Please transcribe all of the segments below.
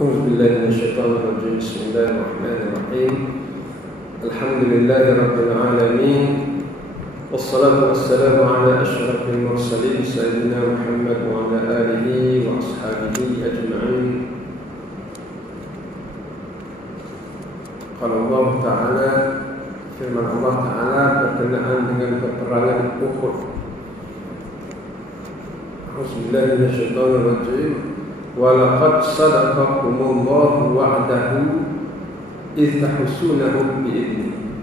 أعوذ بالله من الشيطان الرجيم. بسم الله الرحمن الرحيم. الحمد لله رب العالمين، والصلاة والسلام على أشرف المرسلين سيدنا محمد وعلى آله وأصحابه أجمعين. قال الله تعالى firman Allah Ta'ala berkenaan dengan peperangan Uhud. A'udzubillahi minasyaitonir rajim. Walaqad sadaqakumullahu wa'dahu idh tahsunahum bi'idni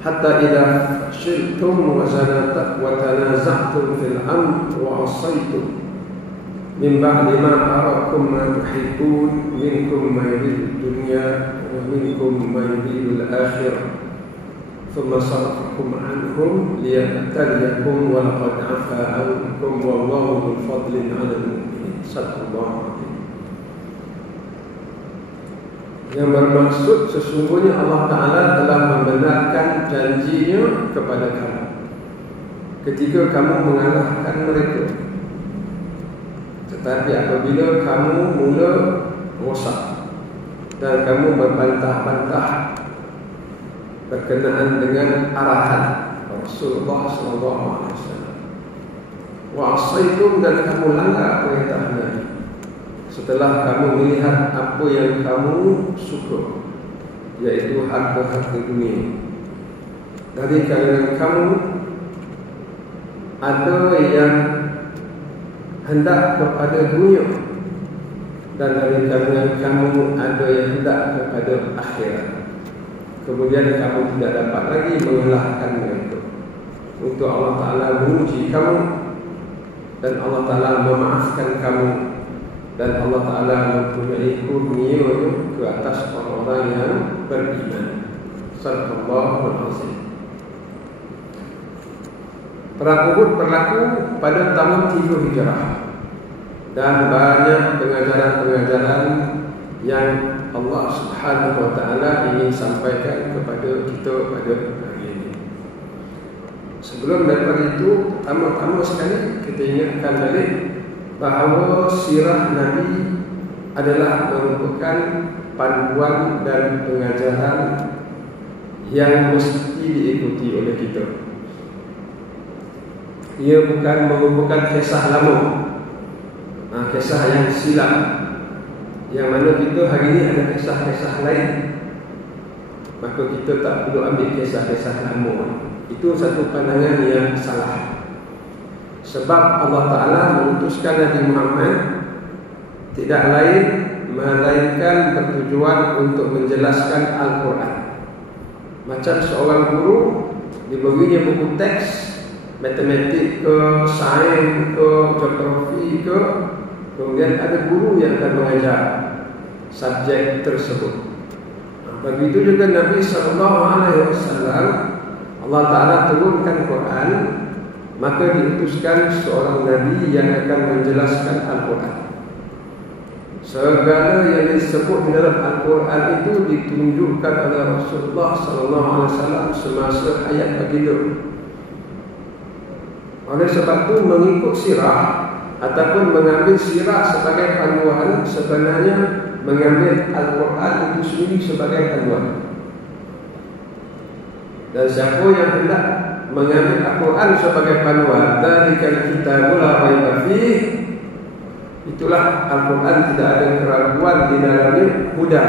hatta idza fashiltum wa tanaza'tum fil amri wa 'asaytum min ba'di ma arakum ma tuhibbun minkum ma yuridu dunya wa minkum ma yuridu al-akhirah thumma sarafakum 'anhum liyabtaliyakum wa laqad 'afa 'ankum wallahu dzul fadlin 'alal mu'minin. Yang bermaksud sesungguhnya Allah Ta'ala telah membenarkan janjinya kepada kamu ketika kamu mengalahkan mereka. Tetapi apabila kamu mula rosak dan kamu berbantah-bantah berkenaan dengan arahan Rasulullah SAW, wa asaitum, dan kamu langgar perintah Nabi setelah kamu melihat apa yang kamu suka, yaitu harta-harta dunia. Dari kalangan kamu ada yang hendak kepada dunia, dan dari kalangan kamu ada yang hendak kepada akhirat. Kemudian kamu tidak dapat lagi mengalahkan mereka. Untuk Allah Ta'ala menguji kamu, dan Allah Ta'ala memaafkan kamu, dan Allah Ta'ala mempunyai kurnia ke atas orang-orang yang beriman. Sallallahu alaihi. Perang Uhud berlaku pada tahun 3 Hijrah, dan banyak pengajaran-pengajaran yang Allah Subhanahu wa Ta'ala ingin sampaikan kepada kita pada hari ini. Sebelum daripada itu, pertama sekali kita ingatkan balik bahawa sirah Nabi adalah merupakan panduan dan pengajaran yang mesti diikuti oleh kita. Ia bukan merupakan kisah lama, kisah yang silap, yang mana kita hari ini ada kisah-kisah lain, maka kita tak perlu ambil kisah-kisah lama. Itu satu pandangan yang salah. Sebab Allah Ta'ala mengutuskan Nabi Muhammad tidak lain melainkan bertujuan untuk menjelaskan Al-Quran. Macam seorang guru diberinya buku teks matematik ke, sains ke, geografi ke, kemudian ada guru yang akan mengajar subjek tersebut. Begitu juga Nabi SAW, Allah Ta'ala turunkan Quran, maka diutuskan seorang Nabi yang akan menjelaskan Al-Quran. Segala yang disebut di dalam Al-Quran itu ditunjukkan oleh Rasulullah SAW semasa hayat baginda. Oleh sebab itu, mengikut sirah ataupun mengambil sirah sebagai panduan, sebenarnya mengambil Al-Quran itu sendiri sebagai panduan. Dan siapa yang hendak mengambil Al-Quran sebagai panduan, dzalikal kitabul la raiba fiih, itulah Al-Quran tidak ada keraguan di dalamnya, huda,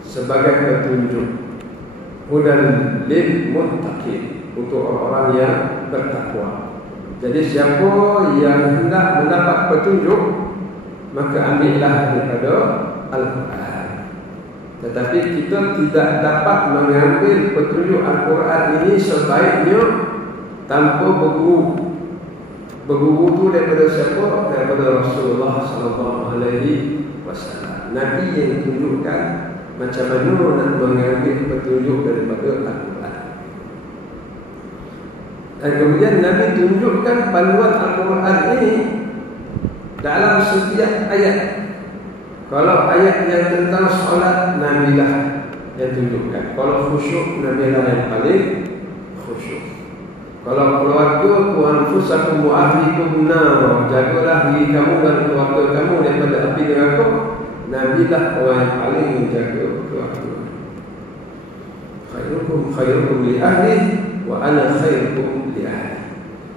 sebagai petunjuk, hudan lil muttaqin, untuk orang-orang yang bertakwa. Jadi siapa yang hendak mendapat petunjuk, maka ambillah daripada Al-Quran. Tetapi kita tidak dapat mengambil petunjuk Al-Quran ini sebaiknya tanpa berguru. Berguru itu daripada siapa? Daripada Rasulullah SAW. Nabi yang tunjukkan macam mana nak mengambil petunjuk daripada Al-Quran. Dan kemudian Nabi tunjukkan panduan Al-Quran ini dalam setiap ayat. Kalau ayat yang tentang solat, Nabi lah yang tunjukkan. Kalau khusyuk, Nabi lah yang paling khusyuk. Kalau keluarga, ku anfusakum wa ahlikum nar, jagalah diri kamu dan keluarga kamu daripada api neraka, Nabi lah orang yang paling menjaga keluarga. Khairukum li ahli wa ana khairukum li ahli.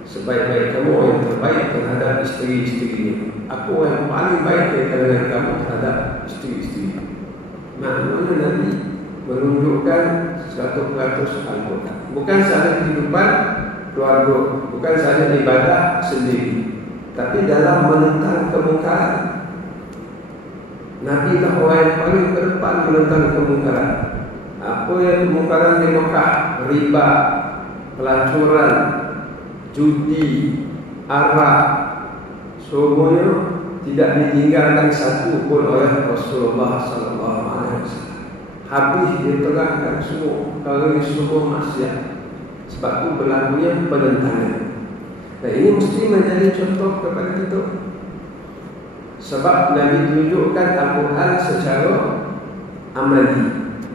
Sebaik-baik kamu orang yang terbaik terhadap isteri-isterinya. Aku orang yang paling baik dari kalangan kamu terhadap isteri-isteri. Maknanya Nabi menunjukkan 100% Al-Quran. Bukan sahaja kehidupan keluarga, bukan sahaja ibadah sendiri, tapi dalam menentang kemungkaran. Nabi lah orang yang paling terdepan menentang kemungkaran. Apa yang kemungkaran di Mekah, riba, pelacuran, judi, arak, semuanya tidak ditinggalkan satu pun oleh Rasulullah SAW. Habis diterangkan semua. Kalau ini semua maksiat. Sebab itu berlakunya penentangan. Nah, ini mesti menjadi contoh kepada kita. Sebab Nabi tunjukkan Al-Quran secara amali.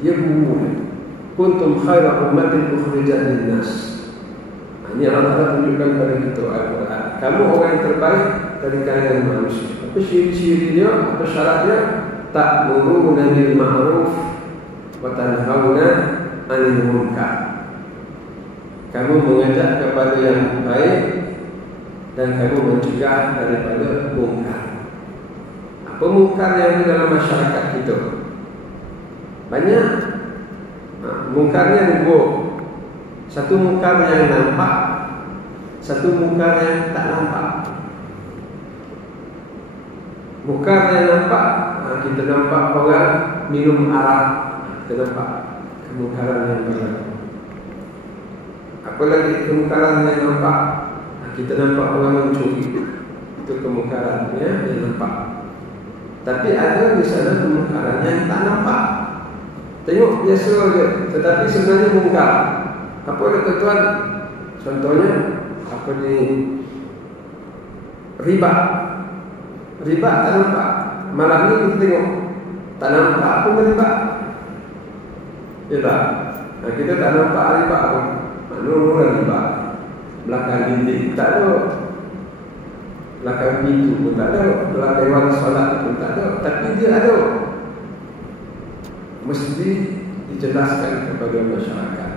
Dia guru. Kuntum khaira ummatin ukhrijat linnas. Ini Allah Ta'ala tunjukkan kepada kita Al-Quran. Kamu orang yang terbaik dari kalangan manusia. Apa ciri-ciri dia? Apa syaratnya? Ta'muruna bil ma'ruf wa tanhauna 'anil munkar. Kamu mengajak kepada yang baik dan kamu mencegah daripada mungkar. Apa mungkar yang ada dalam masyarakat kita? Banyak. Mungkarnya dua. Satu mungkar yang nampak, satu mungkar yang tak nampak. Mungkar yang nampak, kita nampak orang minum arak, kita nampak kemungkaran yang berlaku. Apalagi kemungkaran yang nampak, kita nampak orang mencuri, itu kemungkarannya yang nampak. Tapi ada di sana kemungkaran yang tak nampak. Tengok biasa saja, tetapi sebenarnya mungkar. Apa dia tuan? Contohnya apa ni? Riba. Riba tak nampak. Malam ni kita tengok tak nampak pun riba. Ya tak? Kita tak nampak riba pun. Mana riba? Belakang dinding tak ada. Belakang pintu pun tak ada. Belakang dewan solat pun tak ada. Tapi dia ada. Mesti dijelaskan kepada masyarakat.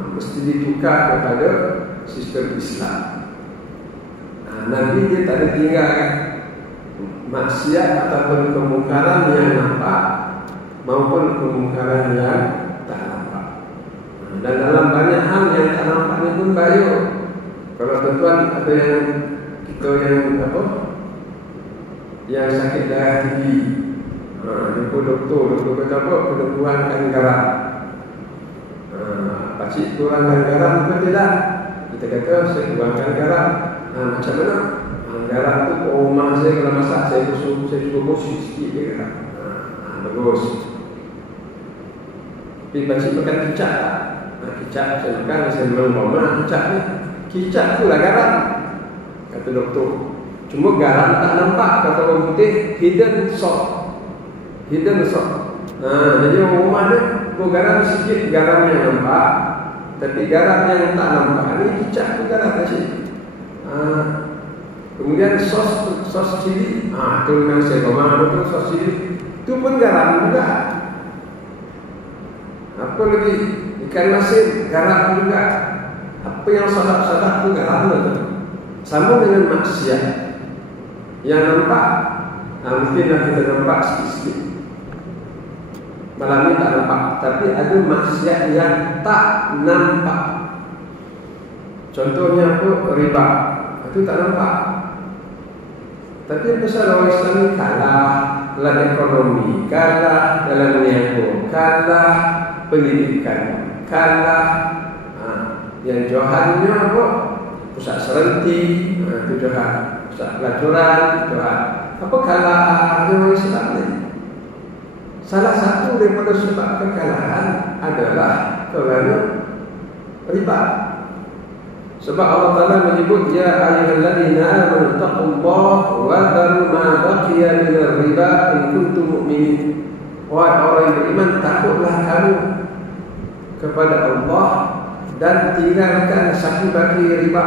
Mesti ditukar kepada sistem Islam. Nabi dia tak ada tinggalkan maksiat ataupun kemungkaran yang nampak maupun kemungkaran yang tak nampak. Dan dalam banyak hal yang tak nampak ni pun bahaya. Kalau tuan-tuan ada yang kita yang apa, yang sakit darah tinggi, jumpa doktor kata apa, kena kurangkan garam. Pakcik kurangkan garam ke tidak? Kita kata saya kurangkan garam. Macam mana? Garam tu rumah saya kalau masak saya cuba kosong sikit je garam. Bagus. Tapi pakcik makan kicap tak? Kicap saya makan, saya memang mana kicap ni? Kicap tu lah garam, kata doktor. Cuma garam tak nampak, kata orang putih, hidden salt. Hidden salt. Jadi orang rumah ni garam sikit, garam yang nampak. Tapi garam yang tak nampak ni kicap tu garam pakcik. Kemudian sos cili, tu memang saya rumah betul sos cili. Tu pun garam juga. Apa lagi? Ikan masin, garam juga. Apa yang sadap-sadap tu garam juga. Sama dengan maksiat. Yang nampak, mungkinlah kita nampak sikit-sikit. Malam ni tak nampak. Tapi ada maksiat yang tak nampak. Contohnya apa? Riba. Itu tak nampak. Tapi pasal orang Islam ni kalah dalam ekonomi, kalah dalam niaga, kalah pendidikan, kalah yang johannya apa? Pusat serenti, itu johan. Pusat pelacuran, johan. Apa kalah orang Islam ni? Salah satu daripada sebab kekalahan adalah kerana riba. Sebab Allah Ta'ala menyebut, ya ayyuhalladzina amanu taqullaha wa dharu ma baqiya minar riba in kuntum mu'minin. Wahai orang yang beriman, takutlah kamu kepada Allah dan tinggalkan satu baki riba.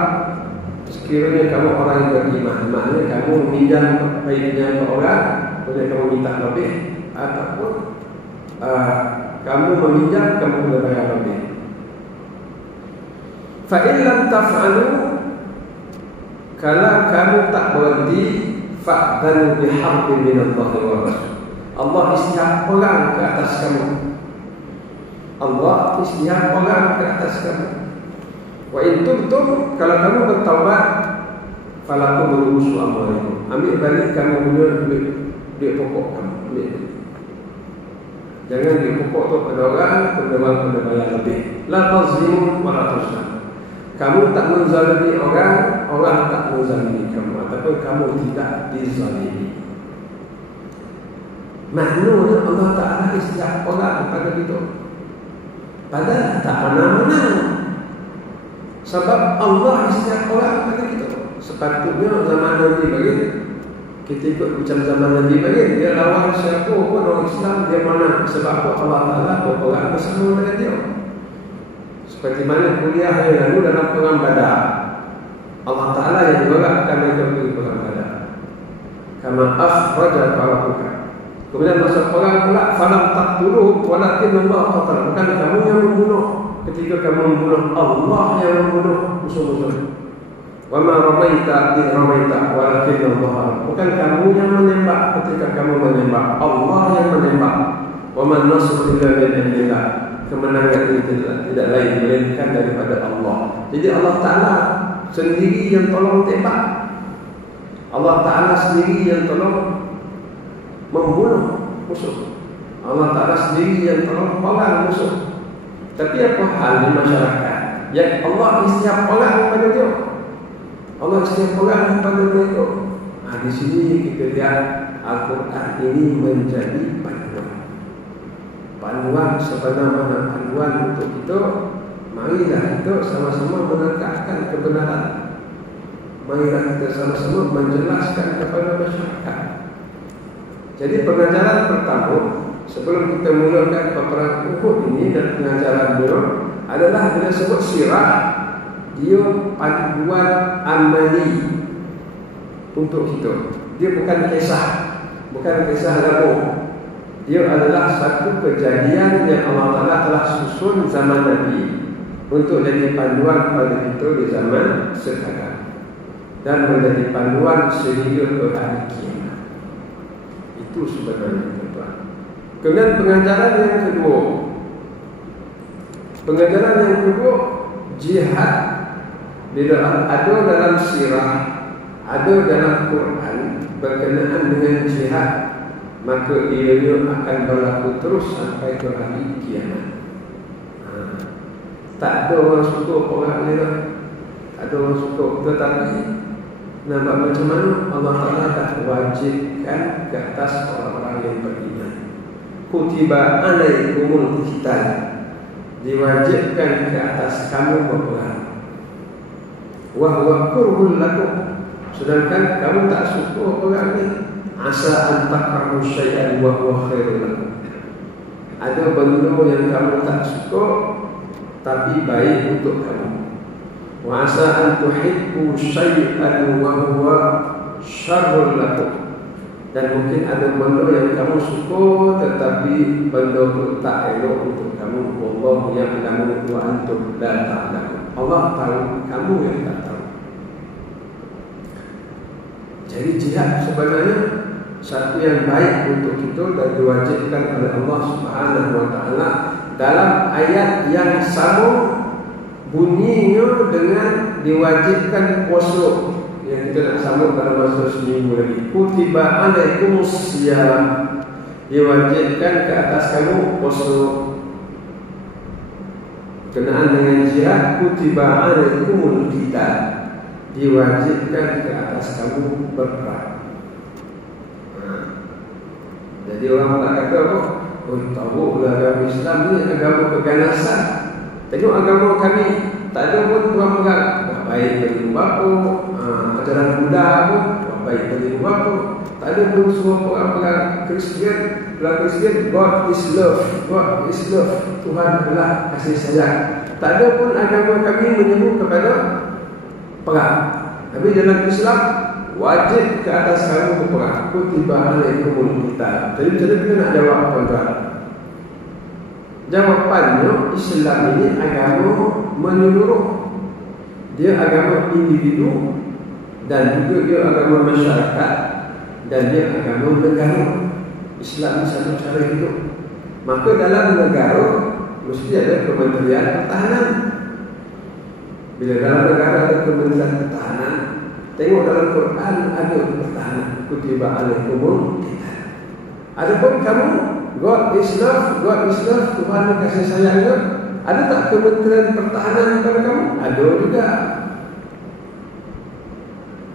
Sekiranya kamu orang yang beriman, maknanya kamu meminjam baiknya ke orang, boleh kamu minta lebih, ataupun kamu meminjam, kamu boleh bayar lebih. Fa in lam taf'alu, kalau kamu tak berhenti, fa'dhanu biharbin minallahi wa rasul. Allah isytihat perang ke atas kamu. Allah isytihat perang ke atas kamu. Wa in tubtum, kalau kamu bertaubat, falakum ru'usu amwalikum. Ambil balik kamu punya duit pokok kamu. Ambil balik. Jangan duit pokok tu pada orang, kemudian kena bayar lebih. La tazlimun wa la tuzlam. Kamu tak menzalimi orang, orang tak menzalimi kamu, ataupun kamu tidak dizalimi. Maknanya Allah Ta'ala isytihat orang kepada kita. Padahal tak mana-mana. Sebab Allah isytihat orang kepada kita. Sepatutnya zaman Nabi bagi, kita ikut macam zaman Nabi bagi, dia lawan siapa pun orang Islam, dia mana. Sebab Allah Ta'ala berperang bersama dengan dia. Seperti mana kuliah yang lalu dalam perang Badar, Allah Ta'ala yang menggerakkan mereka pergi perang Badar. Kama akhraja rabbuka. Kemudian masa perang pula, falam taqtuluhum walakin Allah qatal. Bukan kamu yang membunuh. Ketika kamu membunuh, Allah yang membunuh musuh-musuh. Wa ma ramaita idh ramaita walakin Allah. Bukan kamu yang menembak ketika kamu menembak, Allah yang menembak. Wa man nasru illa min indillah. Kemenangan itu tidak lain melainkan daripada Allah. Jadi Allah Ta'ala sendiri yang tolong tembak. Allah Ta'ala sendiri yang tolong membunuh musuh. Allah Ta'ala sendiri yang tolong perang musuh. Tapi apa hal di masyarakat? Yang Allah isytihat perang kepada dia. Allah isytihat perang kepada mereka. Di sini kita lihat Al-Quran ini menjadi panduan sebenar-benar panduan untuk kita. Marilah kita sama-sama menegakkan kebenaran. Marilah kita sama-sama menjelaskan kepada masyarakat. Jadi pengajaran pertama sebelum kita mulakan peperangan Uhud ini, dan pengajaran beliau adalah bila sebut sirah, dia panduan amali untuk kita. Dia bukan kisah lagu. Dia adalah satu kejadian yang Allah Ta'ala telah susun zaman Nabi untuk jadi panduan pada kita di zaman sekarang, dan menjadi panduan sehingga ke hari kiamat. Itu sebenarnya tuan. Kemudian pengajaran yang kedua, jihad ada dalam sirah, ada dalam Quran berkenaan dengan jihad, maka ianya akan berlaku terus sampai ke hari kiamat. Tak ada orang suka orang ni lah. Tak ada orang suka. Tetapi nampak macam mana Allah Ta'ala dah wajibkan ke atas orang-orang yang beriman. Kutiba alaikumul qital, diwajibkan ke atas kamu berperang. Wa huwa kurhun lakum, sedangkan kamu tak suka orang ni. Asa an takrahu syai'an wa huwa khairun lakum. Ada benda yang kamu tak suka tapi baik untuk kamu. Wa asa an tuhibbu syai'an wa huwa syarrun lakum. Dan mungkin ada benda yang kamu suka tetapi benda itu tak elok untuk kamu. Wallahu ya'lamu wa antum la ta'lamun. Allah tahu, kamu yang tak tahu. Jadi jihad sebenarnya satu yang baik untuk kita dan diwajibkan oleh Allah Subhanahu wa Ta'ala dalam ayat yang sama bunyinya dengan diwajibkan puasa yang kita nak sambut dalam masa seminggu lagi. Kutiba alaikumus siyam, diwajibkan ke atas kamu puasa. Kenaan dengan jihad, kutiba alaikumul qital, diwajibkan ke atas kamu berperang. Jadi orang tak kata apa, oh tahu lah agama Islam ni agama keganasan. Tengok agama kami, tak ada pun perang-perang. Baik dari bapa, ajaran Buddha pun baik dari bapa. Tak ada pun semua perang-perang Kristian. Perang Kristian, God is love, God is love, Tuhan adalah kasih sayang. Tak ada pun agama kami menyebut kepada perang. Tapi dalam Islam wajib ke atas kamu berperang. Kutiba alaikumul qital. Jadi kita nak jawab tuan-tuan. Jawapannya, Islam ini agama menyeluruh. Dia agama individu dan juga dia agama masyarakat dan dia agama negara. Islam ini satu cara hidup. Maka dalam negara mesti ada Kementerian Pertahanan. Bila dalam negara ada Kementerian Pertahanan, tengok dalam Quran ada pertahanan. Kutiba alaikumul qital. Adapun kamu, God is love, Tuhan kasih sayangnya. Ada tak Kementerian Pertahanan kepada kamu? Ada juga.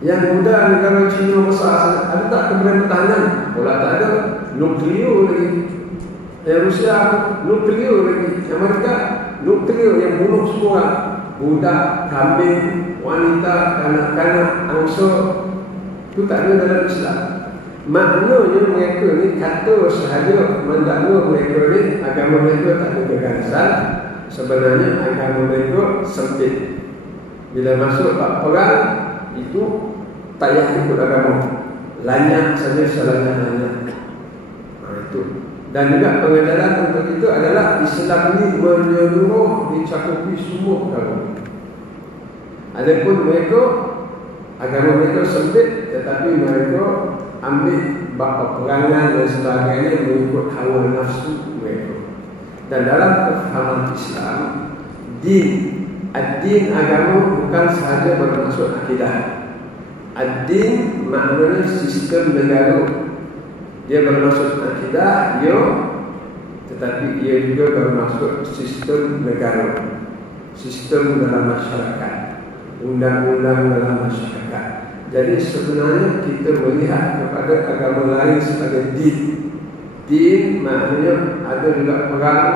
Yang muda negara China besar, ada tak Kementerian Pertahanan? Pula tak ada. Nuklear lagi. Rusia nuklear lagi. Amerika nuklear yang bunuh semua. Budak, kambing, wanita, kanak-kanak, angsa. Itu tak ada dalam Islam. Maknanya mereka ni kata sahaja mendakwa mereka ni agama mereka tak ada keganasan. Sebenarnya agama mereka sempit. Bila masuk bab perang itu tak payah ikut agama. Lanyak saja selanya-lanya. Itu. Dan juga pengajaran untuk itu adalah Islam ini menyeluruh, dicakupi semua agama. Adapun mereka agama mereka sempit, tetapi mereka ambil bab peperangan dan sebagainya mengikut hawa nafsu mereka. Dan dalam kefahaman Islam, ad-din agama bukan sahaja bermaksud akidah. Ad-din maknanya sistem negara. Dia bermaksud akidah, tetapi ia juga bermaksud sistem negara, sistem dalam masyarakat, undang-undang dalam masyarakat. Jadi sebenarnya kita melihat kepada agama lain sebagai din. Din maknanya ada juga perang.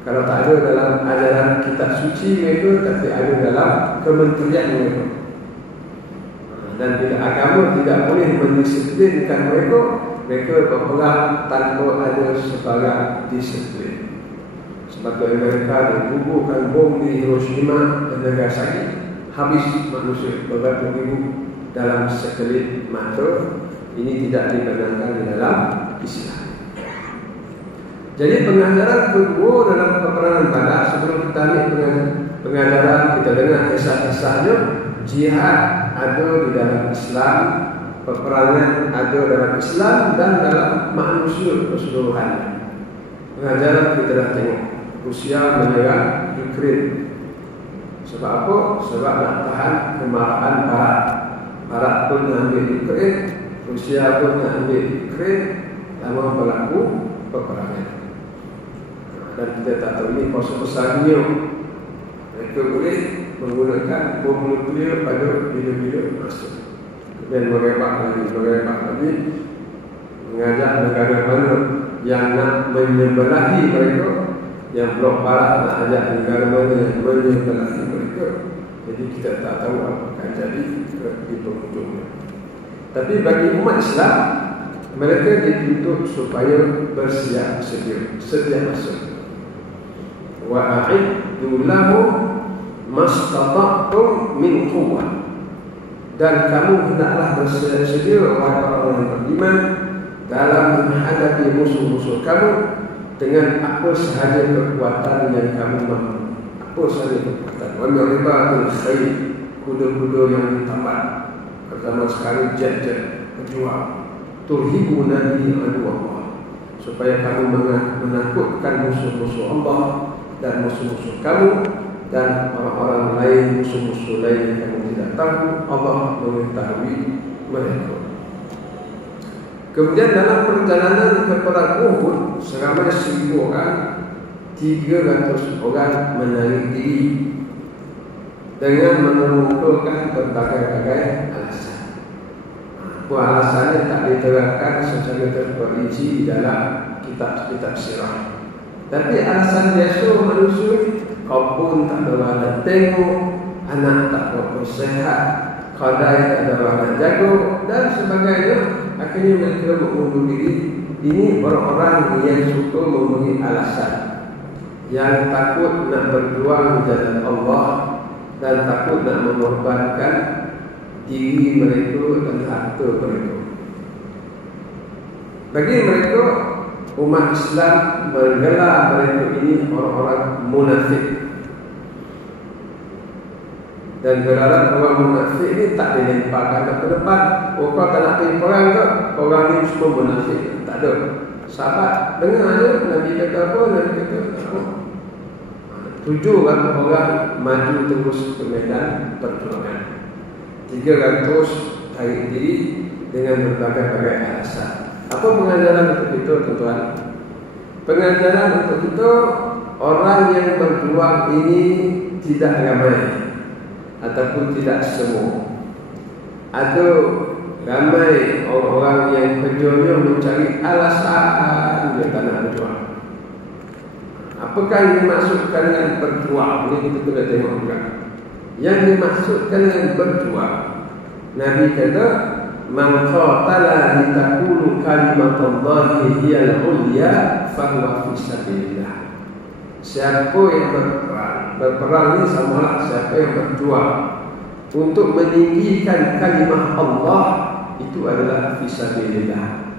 Kalau tak ada dalam ajaran kitab suci mereka, tapi ada dalam kementerian mereka. Dan bila agama tidak boleh mendisiplinkan mereka, mereka berperang tanpa ada sebarang disiplin. Sebab itu Amerika dibubuhkan bom di Hiroshima dan Nagasaki, habis manusia beratus-ribu dalam sekelip mata. Ini tidak dibenarkan di dalam Islam. Jadi pengajaran kedua dalam peperangan Badar, sebelum kita ambil pengajaran, kita dengar kisah-kisahnya. Jihad ada di dalam Islam, peperangan ada dalam Islam dan dalam manusia keseluruhannya. Pengajaran kita dah tengok, Rusia menyerang Ukraine. Sebab apa? Sebab nak tahan kemarahan Barat. Barat pun nak ambil Ukraine, Rusia pun nak ambil Ukraine, lama berlaku peperangan. Dan kita tak tahu ini kuasa besarnya. Mereka boleh menggunakan bom nuklear pada bila-bila masa. Dan merebak lagi, mengajak negara mana yang nak menyebelahi mereka, yang blok barat nak ajak negara mana yang menyebelahi mereka. Jadi kita tak tahu apa akan jadi di penghujungnya. Tapi bagi umat Islam, mereka dituntut supaya bersiap sedia masa. Wa a'iddu lahum mastata'tum min quwwah. Dan kamu hendaklah bersedia orang-orang yang beriman dalam menghadapi musuh-musuh kamu dengan apa sahaja kekuatan yang kamu mahu. Apa sahaja kekuatan. Wa ribatul khair, kuda-kuda yang ditambat. Pertama sekali jet-jet pejuang. Turhibuna bi aduwallah, supaya kamu menakutkan musuh-musuh Allah dan musuh-musuh kamu dan orang-orang lain, musuh-musuh lain yang kamu tidak tahu. Allah mengetahui mereka. Kemudian dalam perjalanan ke perang Uhud, seramai 1,000 orang, 300 orang menarik diri dengan mengemukakan berbagai-bagai alasan. Alasannya tak diterangkan secara terperinci di dalam kitab-kitab sirah. Tapi alasan biasa manusia, kau pun tak ada orang tengok, anak tak berapa sehat, khadai tak ada orang jaga dan sebagainya. Akhirnya mereka mengundur diri. Ini orang-orang yang suka memberi alasan, yang takut nak berjuang di jalan Allah dan takut nak mengorbankan diri mereka dan harta mereka. Bagi mereka, umat Islam menggelar mereka ini orang-orang munafik. Dan gelaran orang munafik ini tak dilemparkan ke depan. Oh, kau tak nak pergi perang ke? Orang ini semua munafik. Tak ada. Sahabat dengar je Nabi kata apa? Nabi kata apa? Tujuh orang maju terus ke medan perjuangan. 300 tarik diri dengan berbagai-bagai alasan. Apa pengajaran untuk kita, tuan-tuan? Pengajaran untuk kita, orang yang berjuang ini tidak ramai ataupun tidak semua. Ada ramai orang-orang yang kerjanya mencari alasan dia tak nak berjuang. Apakah yang dimaksudkan dengan berjuang? Ini kita kena tengok juga. Yang dimaksudkan dengan berjuang, Nabi kata, man qatala litakunu kalimatullahi hiyal ulya fahuwa fi sabilillah. Siapa yang berperang ini samalah siapa yang berjuang untuk meninggikan kalimah Allah, itu adalah fi sabilillah.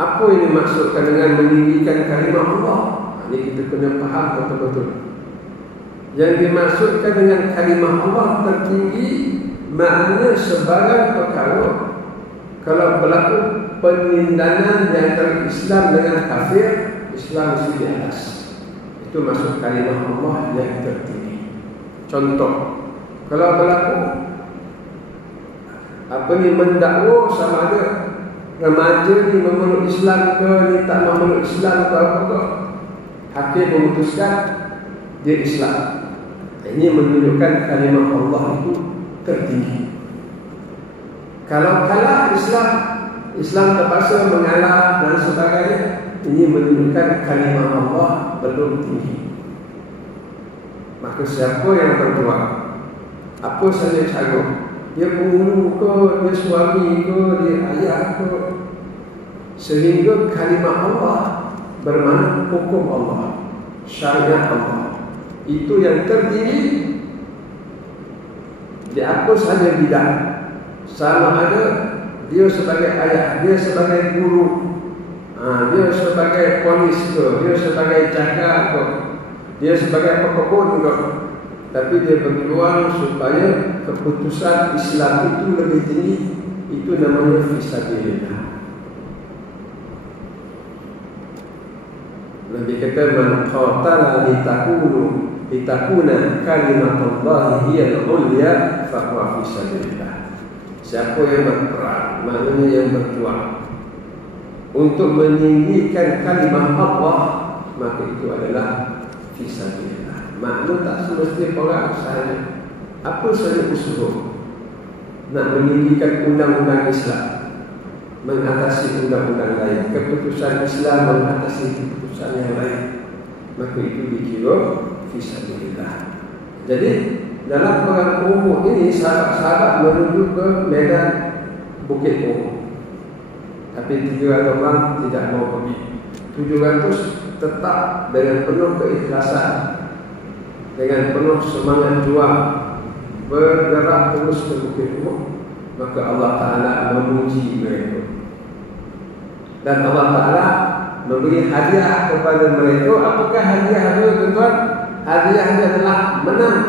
Apa yang dimaksudkan dengan meninggikan kalimah Allah? Ini kita kena faham betul-betul. Yang dimaksudkan dengan kalimah Allah tertinggi, maknanya sebarang perkara kalau berlaku penindanan di antara Islam dengan kafir, Islam mesti di atas. Itu maksud kalimah Allah yang tertinggi. Contoh, kalau berlaku mendakwa sama ada remaja ni memeluk Islam ke, ni tak memeluk Islam ke apa ke, hakim memutuskan dia Islam. Ini menunjukkan kalimah Allah itu tertinggi. Kalau kalah Islam terpaksa mengalah dan sebagainya, ini menunjukkan kalimah Allah belum tinggi. Maka siapa yang berjuang, apa saja cara, dia penghulu ke, dia suami ke, dia ayah ke, sehingga kalimah Allah bermakna hukum Allah, syariat Allah, itu yang tertinggi di apa saja bidang. Sama ada dia sebagai ayah, dia sebagai guru, dia sebagai polis ke, dia sebagai jaga ke, dia sebagai pekebun ke, tapi dia berjuang supaya keputusan Islam itu lebih tinggi. Itu namanya fisabilillah. Nabi kata, man qatala litakuna kalimatullahi hiyal ulya fa huwa fisabilillah. Siapa yang berperang, maknanya yang berjuang untuk meninggikan kalimah Allah, maka itu adalah fisabilillah. Makna tak semestinya perang sahaja. Apa saja usaha nak meninggikan undang-undang Islam, mengatasi undang-undang lain, keputusan Islam mengatasi keputusan yang lain, maka itu dikira fisabilillah. Jadi dalam perang Uhud ini, sahabat-sahabat menuju ke medan Bukit Uhud, tapi 300 orang tidak mau pergi. 700 tetap dengan penuh keikhlasan, dengan penuh semangat juang, bergerak terus ke Bukit Uhud. Maka Allah Ta'ala memuji mereka, dan Allah Ta'ala memberi hadiah kepada mereka. Apakah hadiah itu, tuan? Hadiahnya adalah menang.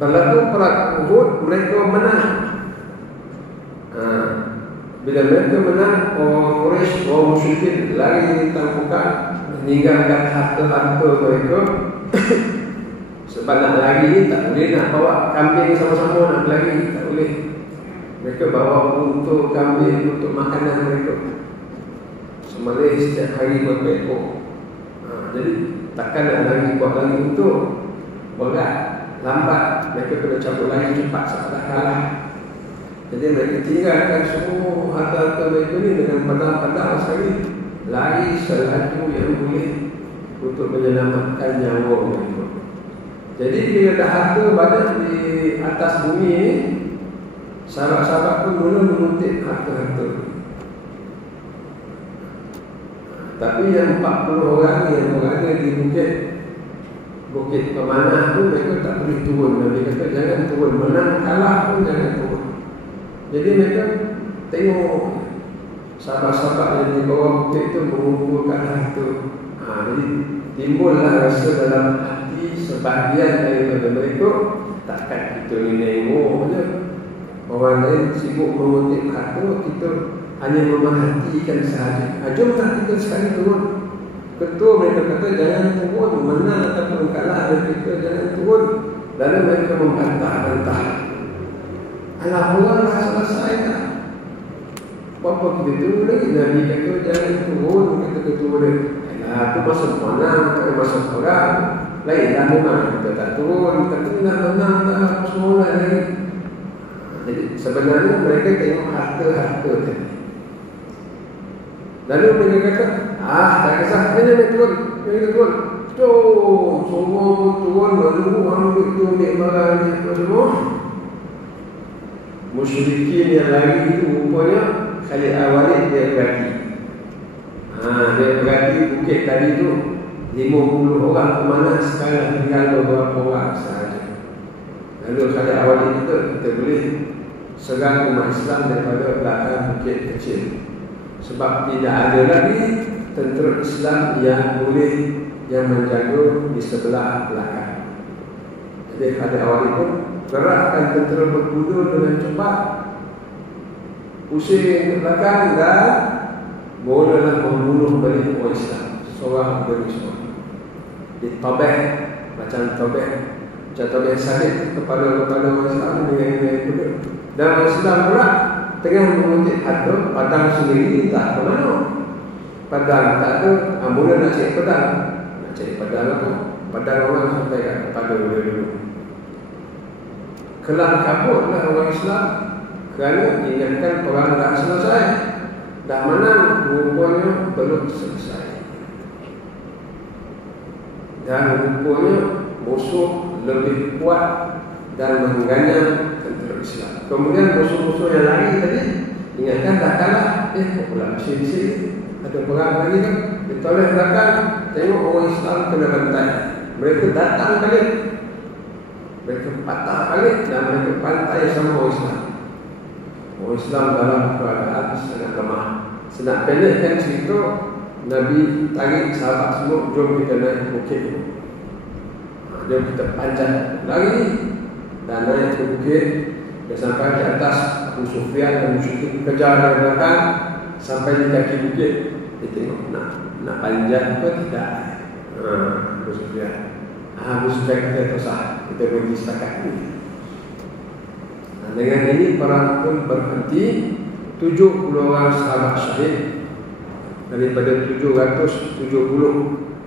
Berlaku perang Uhud, mereka menang. Bila mereka menang, orang Quraisy, orang musyrikin lari di tampukan, meninggalkan harta-harta mereka. Sebab nak lari ni tak boleh nak bawa kambing sama-sama nak lari, tak boleh. Mereka bawa untuk kambing untuk makanan mereka. Sembelih setiap hari berapa ekor. Jadi takkan nak lari buat lari untuk berat, lambat. Mereka kena cabut lari cepat sebab dah kalah. Jadi mereka tinggalkan semua harta-harta mereka ni dengan pedang-pedang sekali, lari selaju yang boleh untuk menyelamatkan nyawa mereka. Jadi bila dah harta banyak di atas bumi ni, sahabat-sahabat pun mula menguntit harta-harta. Tapi yang 40 orang yang berada di bukit bukit pemanah pun mereka tak boleh turun. Nabi kata jangan turun, menang kalah pun jangan turun. Jadi mereka tengok sahabat-sahabat yang di bawah bukit itu mengumpulkan harta. Jadi timbullah rasa dalam hati sebahagian daripada mereka, takkan kita ni tengok je orang lain sibuk mengutip harta, kita hanya memerhatikan sahaja. Jom tak kita sekali turun. Ketua mereka kata jangan turun, menang ataupun kalah dan kita jangan turun. Lalu mereka membantah-bantah. Alhamdulillah dah selesai dah. Apa kita turun lagi? Nabi kata jangan turun, kata ketua dia. Itu masa menang, masa perang. Lainlah memang kita tak turun, kata nak menang tak apa semua lagi. Jadi sebenarnya mereka tengok harta-harta tadi. Lalu mereka kata, tak kisah, ini turun, ini turun. Semua turun, menunggu ambil tu, ambil barang ni, apa semua. Musyrikin yang lari itu rupanya Khalid Al-Walid dia berhati. Dia berhati bukit tadi tu 50 orang pemanah, sekarang tinggal beberapa orang sahaja. Lalu Khalid Al-Walid itu kita boleh serang umat Islam daripada belakang bukit kecil. Sebab tidak ada lagi tentera Islam yang menjaga di sebelah belakang. Jadi Khalid Al-Walid pun gerakkan tentera berkuda dengan cepat, pusing ke belakang dan mulalah membunuh balik orang Islam seorang demi seorang. Ditabeh macam tabeh sabit kepada orang Islam dengan kuda. Dan orang Islam pula tengah mengutip harta, padang sendiri tak ke mana. Padang tak ada, mula nak cari padang. Nak cari padang apa? Padang orang sampai kepada dulu. Kelam kabutlah orang Islam kerana ingatkan perang dah selesai, dah menang, rupanya belum selesai. Dan rupanya musuh lebih kuat dan mengganyang tentera Islam. Kemudian musuh-musuh yang lain tadi ingatkan dah kalah, pula sini ada perang lagi kan, ditoleh belakang, tengok orang Islam kena bantai. Mereka datang balik, mereka patah balik dan mereka pantai sama orang Islam. Orang Islam dalam keadaan sangat lemah. Senang pendekkan cerita, Nabi tarik sahabat semua, jom kita naik bukit itu. Jom kita panjat lagi dan naik ke bukit. Dia sampai di atas, Abu Sufyan dan musyrikin kejar dari belakang sampai di kaki bukit. Dia tengok nak panjat apa tidak. Abu Sufyan. Abu Sufyan kata sah, kita berhenti setakat ini. Dengan ini perang pun berhenti. 70 orang sahabat syahid daripada 770.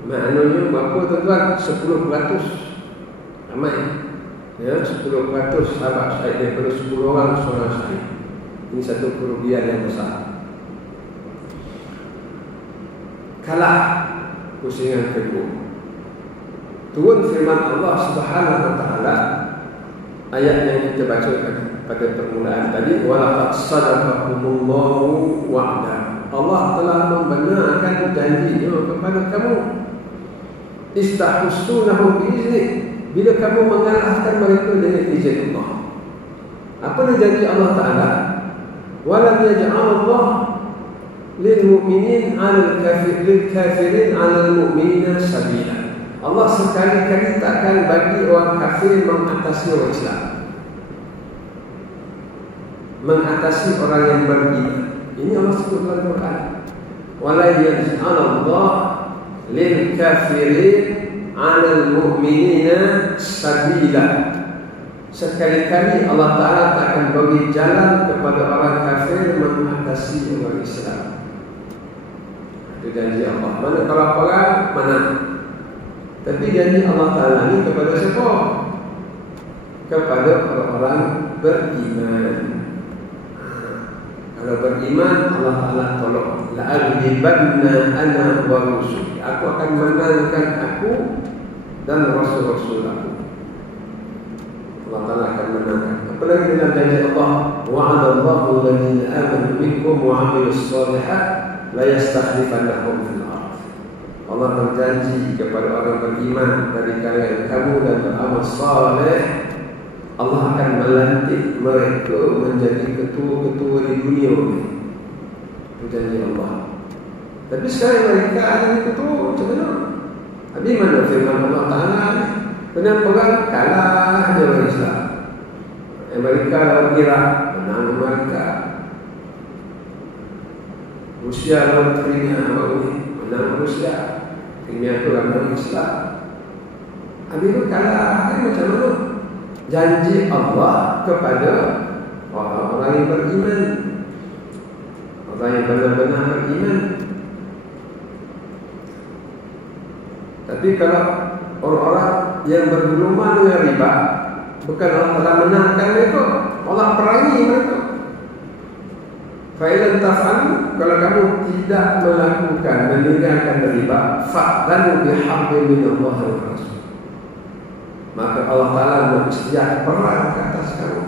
Maknanya berapa tuan-tuan? 10%. Ramai. Ya, 10% sahabat syahid daripada 10 orang seorang syahid. Ini satu kerugian yang besar. Kalah pusingan kedua. Turun firman Allah Subhanahu wa taala, ayat yang kita bacakan pada permulaan tadi, walaqad sadaqakumullahu wa'da. Allah telah membenarkan janjinya kepada kamu. Istahussunahum biiznih, bila kamu mengalahkan mereka dengan izin Allah. Apa janji Allah Taala? Walam yaj'alallah lil mu'minin 'alal kafirin 'alal mu'minina sabila. Allah sekali-kali takkan bagi orang kafir mengatasi orang Islam, mengatasi orang yang beriman. Ini Allah sebut dalam Quran. Wala yaj'alallah lil kafirin 'alal mu'minina sabila. Sekali-kali Allah Ta'ala takkan bagi jalan kepada orang kafir mengatasi orang Islam. Itu janji Allah. Mana kalau perang, mana. Tapi janji Allah Ta'ala ini kepada siapa? Kepada orang-orang beriman. Kalau beriman, Allah Ta'ala tolong. La'aghlibanna ana wa rusuli. Aku akan menangkan aku dan rasul-rasul aku. Allah Ta'ala akan menangkan. Apalagi dalam janji Allah, wa'adallahu alladhina amanu minkum wa 'amilus shalihat la yastakhlifannahum fil ardh. Allah berjanji kepada orang beriman dari kalangan kamu dan beramal saleh, Allah akan melantik mereka menjadi ketua-ketua di dunia ini. Itu janji Allah. Tapi sekarang mereka ada ketua, macam mana? Habis mana firman Allah Ta'ala ni? Benar perang kalah dia orang Islam. Amerika lawan Iraq, menang Amerika. Rusia lawan Crimea, menang Rusia. Crimea itu lawan Islam. Habis itu kalah kan macam mana? Janji Allah kepada orang-orang yang beriman, orang yang benar-benar beriman. Tapi kalau orang-orang yang bergulungan dengan riba, bukan Allah telah menangkan mereka, Allah perangi mereka. Fa'ilan taf'alu, kalau kamu tidak melakukan, meninggalkan riba, fa'danu bihabbin minallahi wa rasul, maka Allah Ta'ala mengisytihat perang ke atas kamu.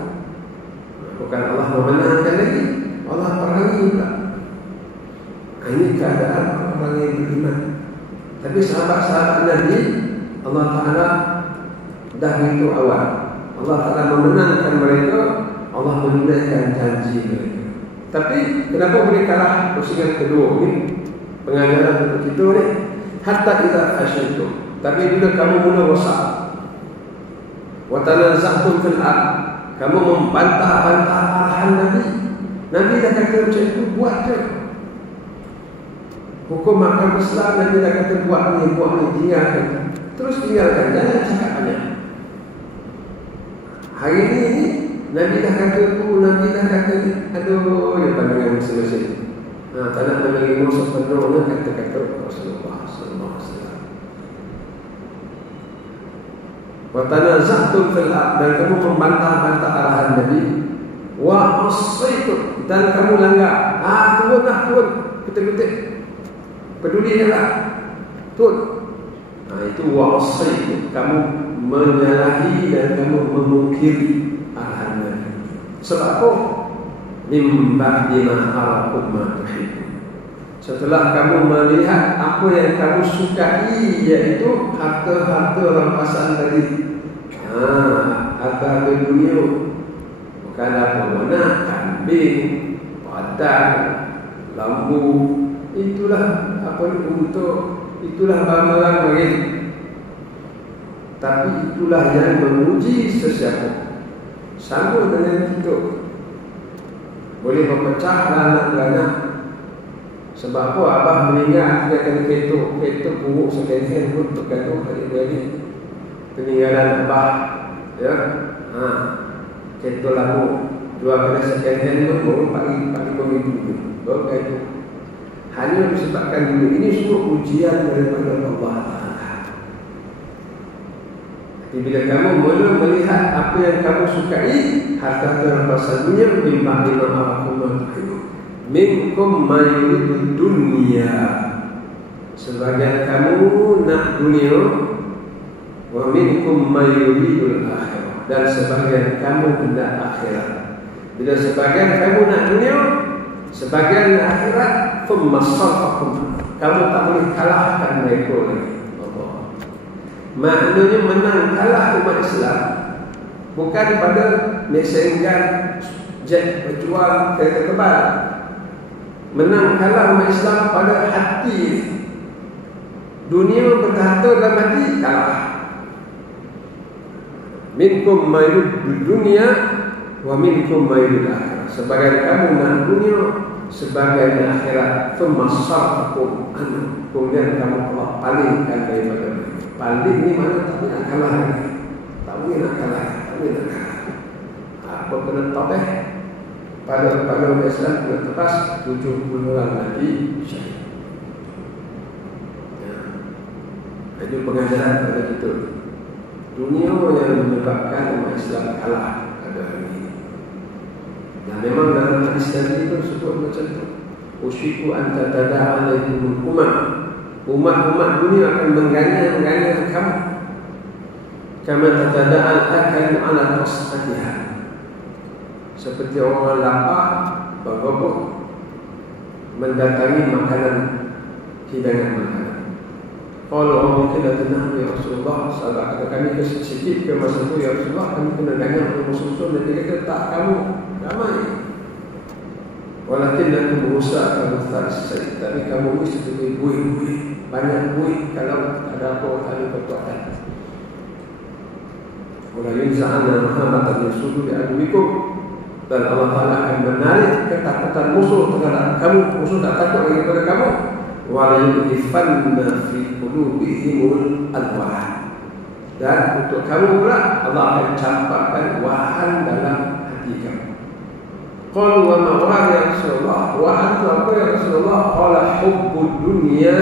Bukan Allah memenangkan lagi, Allah perangi pula. Ini keadaan orang yang beriman. Tapi sahabat-sahabat Nabi, Allah Ta'ala dah begitu awal. Allah Ta'ala memenangkan mereka, Allah menunaikan janji mereka. Tapi kenapa boleh kalah pusingan kedua ni? Pengajaran untuk kita ni, hatta idza fashiltum. Tapi bila kamu mula rosak, wa tanaza'tum fil ard, kamu membantah-bantah arahan Nabi. Nabi dah kata macam itu, buat je. Hukum makam Islam, Nabi dah kata buat ni, tinggalkan. Terus tinggalkan, jangan cakap banyak. Hari ini Nabi dah kata tu, Nabi dah kata ni. Aduh, dia pandangan masing-masing. Tak nak menerima sepenuhnya kata-kata Rasulullah SAW. Wa tanaza'tum fil ard, dan kamu membantah-bantah arahan Nabi. Wa asaitum, dan kamu langgar. Turun, ketik-ketik. Peduli lah, betul. Itu wa'asaitu, kamu menyalahi dan kamu memungkiri arahan Nabi. Sebab apa? Min ba'di ma arakum ma tuhibbun. Setelah kamu melihat apa yang kamu sukai, iaitu harta-harta rampasan tadi. Harta dunia, bukan apa mana, kambing, padang, lambu. Itulah apa ni untuk, itulah barang-barang bagi. Tapi itulah yang menguji sesiapa. Sama dengan kita, boleh berpecah anak-anak. Sebab apa? Abah meninggal tinggalkan kereta buruk second hand pun tergantung hari-hari peninggalan abah, ya. Kereta lama jual kena second hand pun baru pagi minggu baru kereta. Hanya disebabkan dulu ini semua ujian daripada Allah Ta'ala. Jadi bila kamu mula melihat apa yang kamu sukai, harta rampasan dunia, bimbang lima ma'akum minkum mayuridu dunia, sebagian kamu nak dunia, wa minkum mayuridul akhirah, dan sebagian kamu hendak akhirat. Bila sebagian kamu nak dunia, sebagian akhirat, Fummasarfakum, kamu tak boleh kalahkan mereka lagi. Maknanya menang kalah umat Islam bukan pada mesin-gun, jet berjuang, kereta tebal. Menang kalah umat Islam pada hati. Dunia bertahta dalam hati, kalah. Minkum mayrid dunia wa minkum mayrid akhirah. Sebagian kamu nak dunia, sebagai akhirat. Fummasarfakum, kemudian kamu palingkan daripada mereka. Paling ni mana tak boleh nak kalah lagi. Tak boleh nak kalah. Apa kena tabeh pada umat Islam kena tepas 70 orang Nabi syahid. Itu pengajaran pada kita. Dunia yang menyebabkan umat Islam kalah pada hari ini. Dan memang dalam hadis tadi itu sebut macam tu. Usyiku anta tada'a alaikumul umat-umat dunia akan mengganya kamu. Kama tatada'al akalu ala tasatiha, seperti orang lapar bergobok mendatangi makanan, hidangan makanan. Kalau mungkin ada tenang ya Rasulullah, sahabat kata kami kesikit ke masa itu ya Rasulullah, kami kena dagang dengan musuh-musuh dan dia kata tak, kamu damai. Walakin aku berusaha kamu tak selesai, tapi kamu mesti seperti buih-buih, banyak buih kalau tak ada apa tak ada kekuatan. Wala yunza'anna mahabatan yasudu bi'aduwikum, dan Allah Ta'ala akan menarik ketakutan musuh terhadap kamu. Musuh tak takut lagi kepada kamu. Wala yudifanna fi qulubihimul alwahan, dan untuk kamu pula Allah akan campakkan wahan dalam hati kamu. Qalu wa ma wahan ya Rasulullah, wahan itu apa ya Rasulullah? Qala hubbud dunya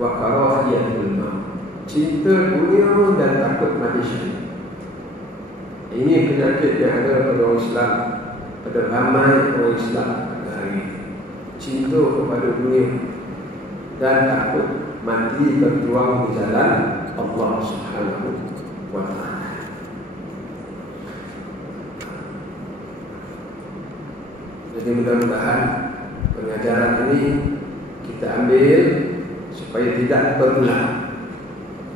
wa karahiyatul maut, cinta dunia dan takut mati syahid. Ini penyakit yang ada pada orang Islam, pada ramai orang Islam pada hari ini. Cinta kepada dunia dan takut mati berjuang di jalan Allah Subhanahu wa Ta'ala. Jadi mudah-mudahan pengajaran ini kita ambil supaya tidak berulang.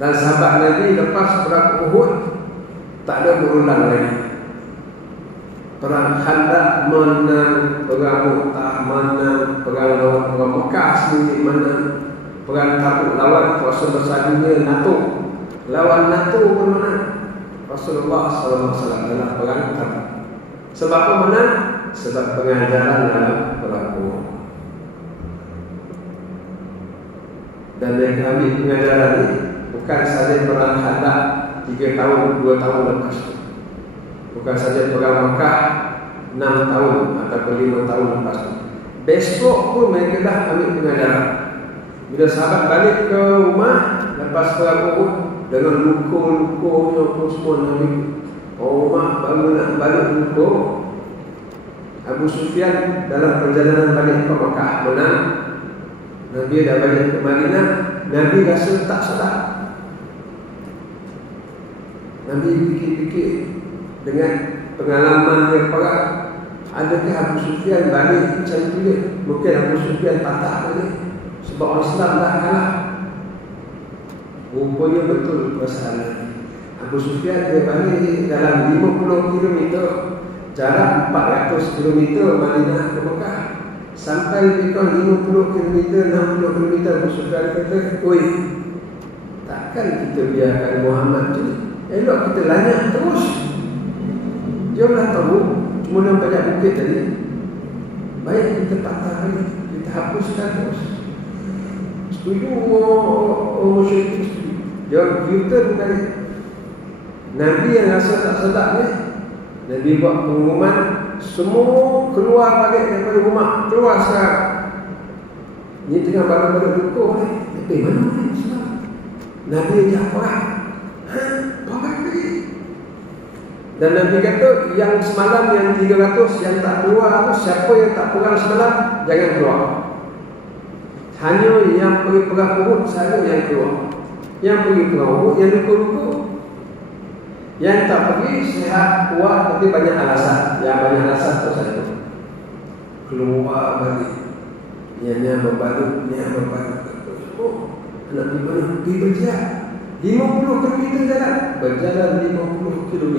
Dan sahabat Nabi lepas perang Uhud tak ada berulang lagi. Perang Khandaq menang, perang Mu'tah menang, perang lawan orang Mekah sendiri menang, perang Tabuk lawan kuasa besar dunia NATO, lawan NATO pun menang. Rasulullah SAW dalam perang Tabuk. Sebab apa menang? Sebab pengajaran dalam perang Uhud. Dan yang kami pengajaran ini bukan saja perang Khandaq 3 tahun, 2 tahun lepas itu, bukan saja perang Mekah 6 tahun atau 5 tahun lepas itu. Besok pun mereka dah ambil pengajaran. Bila sahabat balik ke rumah lepas perang Uhud dengan luka-lukanya pun semua Nabi, rumah baru nak balik luka. Abu Sufyan dalam perjalanan balik ke Mekah menang. Nabi dah balik ke Madinah, Nabi rasa tak sedap. Nabi fikir-fikir dengan pengalaman yang perang, adakah Abu Sufyan balik macam tu dia? Mungkin Abu Sufyan patah balik sebab orang Islam dah kalah. Rupanya betul masalah. Abu Sufyan dia balik dalam 50 km, jarak 400 km Madinah ke Mekah. Sampai lebih kurang 50 km, 60 km Abu Sufyan kata, oi, takkan kita biarkan Muhammad tu, elok kita lanyak terus. Dia dah tahu cuma nampak banyak bukit tadi, baik kita patah balik, kita hapuskan terus. Setuju orang musyrik itu, dia U-turn balik. Nabi yang rasa tak sedap ni, Nabi buat pengumuman, semua keluar balik daripada rumah, keluar sekarang. Ni tengah balik-balik duka ni, tapi mana ni Islam? Nabi ajak perang, perang lagi. Dan Nabi kata, yang semalam yang 300 yang tak keluar tu, siapa yang tak perang semalam, jangan keluar. Hanya yang pergi perang Uhud saja yang keluar. Yang pergi perang Uhud, yang luka-luka. Yang tak pergi sihat, kuat, tapi banyak alasan. Yang banyak alasan tu saja. Keluar balik. Yang membalut, yang membalut. Oh, nak pergi mana? Pergi berjalan 50 km jalan. Berjalan 50 km.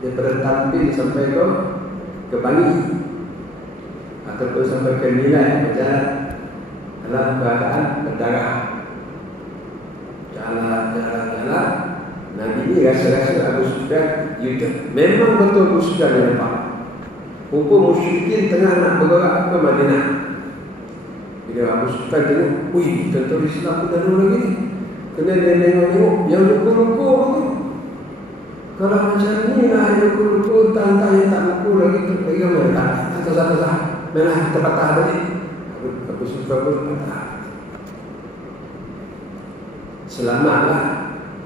Daripada Tampil sampai ke Bangi, ataupun sampai ke Nilai, berjalan dalam keadaan berdarah. Jalan. Nabi ni rasa-rasa Abu Sufyan U-turn. Memang betul Abu Sufyan yang nampak. Hukum musyrikin tengah nak bergerak ke Madinah. Bila Abu Sufyan tengok, wih, tentera Islam pun dah lagi ni. Kena dia tengok yang luka-luka tu. Kalau macam ni lah yang luka-luka, entah-entah yang tak luka lagi tu, lagi mana tak? Atau memang kita patah balik. Abu Sufyan pun patah. Selamatlah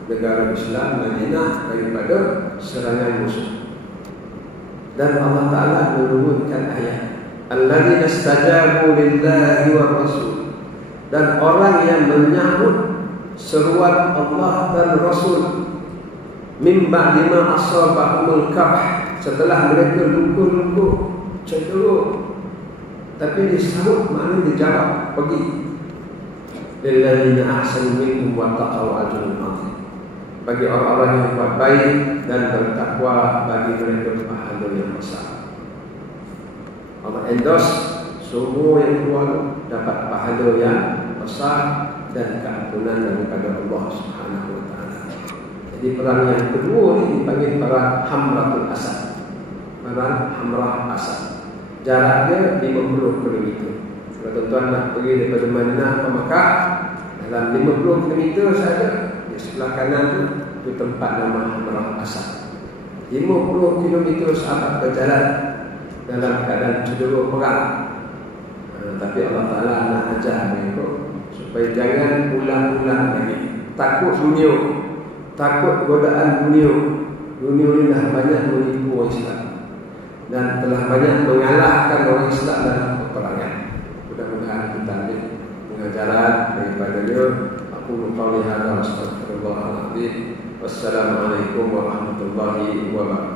negara Islam Madinah daripada serangan musuh. Dan Allah Ta'ala menurunkan ayat, alladzina istajabu lillahi wa rasul, dan orang yang menyambut seruan Allah dan Rasul, min ba'di ma asabahumul karh, setelah mereka luka-luka, cedera, tapi disambut, maknanya dijawab, pergi. lilladzina ahsanu minhum wattaqaw ajrun 'adzim. Bagi orang-orang yang buat baik dan bertakwa, bagi mereka pahala yang besar. Allah endorse semua yang keluar dapat pahala yang besar dan keampunan daripada Allah Subhanahu wa taala. Jadi perang yang kedua ini dipanggil perang Hamratul Asad. Perang Hamrah Asad. Jaraknya 50 km. Kalau tuan-tuan nak pergi daripada Madinah ke Makkah, dalam 50 km saja, di sebelah kanan itu tempat nama Hamrah Asad. 50 km sahabat berjalan dalam keadaan cedera perang. Tapi Allah Ta'ala nak ajar mereka supaya jangan ulang-ulang lagi. Takut dunia, takut godaan dunia. Dunia ini dah banyak menipu orang Islam dan telah banyak mengalahkan orang Islam dalam peperangan. Mudah-mudahan kita ambil pengajaran daripada dia. Aku qauli hadza wa astaghfirullahaladzim. Wassalamualaikum warahmatullahi wabarakatuh.